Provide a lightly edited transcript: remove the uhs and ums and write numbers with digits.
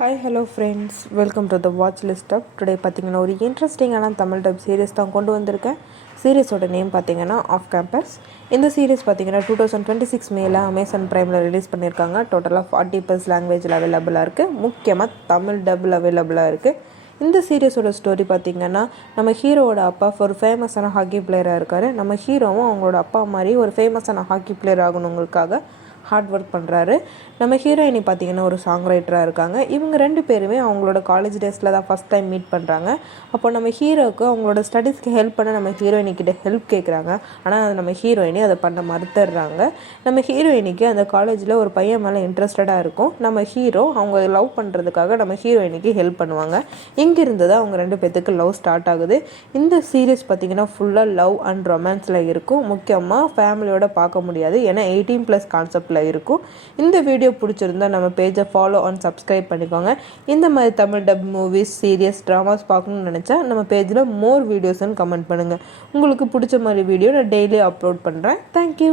Hi hello friends, welcome to the watch list up. Today பார்த்தீங்கன்னா ஒரு இன்ட்ரெஸ்டிங்கான Tamil dub series தான் கொண்டு வந்திருக்கேன். சீரிஸோட நேம் பார்த்தீங்கன்னா ஆஃப் கேம்பஸ். இந்த சீரிஸ் பார்த்தீங்கன்னா 2026 மேல அமேசான் ப்ரைமில் ரிலீஸ் பண்ணியிருக்காங்க. டோட்டலாக 40+ லாங்குவேஜில் அவைலபிளாக இருக்குது. முக்கியமாக தமிழ் டப்பில் அவைலபிளாக இருக்குது. இந்த சீரியஸோட ஸ்டோரி பார்த்திங்கன்னா, நம்ம ஹீரோவோட அப்பா ஒரு ஃபேமஸான ஹாக்கி பிளேயராக இருக்கார். நம்ம ஹீரோவும் அவங்களோட அப்பா மாதிரி ஒரு ஃபேமஸான ஹாக்கி பிளேயர் ஆகணுங்களுக்காக ஹார்ட் ஒர்க் பண்ணுறாரு. நம்ம ஹீரோயினி பார்த்திங்கன்னா ஒரு சாங் ரைட்டராக இருக்காங்க. இவங்க 2 பேருமே அவங்களோட காலேஜ் டேஸில் தான் ஃபஸ்ட் டைம் மீட் பண்ணுறாங்க. அப்போ நம்ம ஹீரோவுக்கு அவங்களோட ஸ்டடீஸ்க்கு ஹெல்ப் பண்ண நம்ம ஹீரோயினிக்கிட்ட ஹெல்ப் கேட்குறாங்க. ஆனால் அது நம்ம ஹீரோயினி அதை பண்ண மறுத்துடுறாங்க. நம்ம ஹீரோயினிக்கு அந்த காலேஜில் ஒரு பையன் மேலே இன்ட்ரெஸ்டடாக இருக்கும். நம்ம ஹீரோ அவங்க லவ் பண்ணுறதுக்காக நம்ம ஹீரோயினிக்கு ஹெல்ப் பண்ணுவாங்க. இங்கிருந்து தான் அவங்க 2 பேத்துக்கு லவ் ஸ்டார்ட் ஆகுது. இந்த சீரியஸ் பார்த்திங்கன்னா ஃபுல்லாக லவ் அண்ட் ரொமான்ஸில் இருக்கும். முக்கியமாக ஃபேமிலியோட பார்க்க முடியாது, ஏன்னா 18+ கான்செப்டில் இருக்கும். இந்த வீடியோ பிடிச்சிருந்தா நம்ம பேஜை ஃபாலோ அண்ட் சப்ஸ்கிரைப் பண்ணிக்கோங்க. இந்த மாதிரி Tamil dub movies, series, dramas பார்க்கணும்னு நினச்சா நம்ம பேஜில் மோர் வீடியோஸ்ன்னு கமெண்ட் பண்ணுங்கள். உங்களுக்கு பிடிச்ச மாதிரி வீடியோ நான் டெய்லி அப்லோட் பண்ணுறேன். தேங்க்யூ.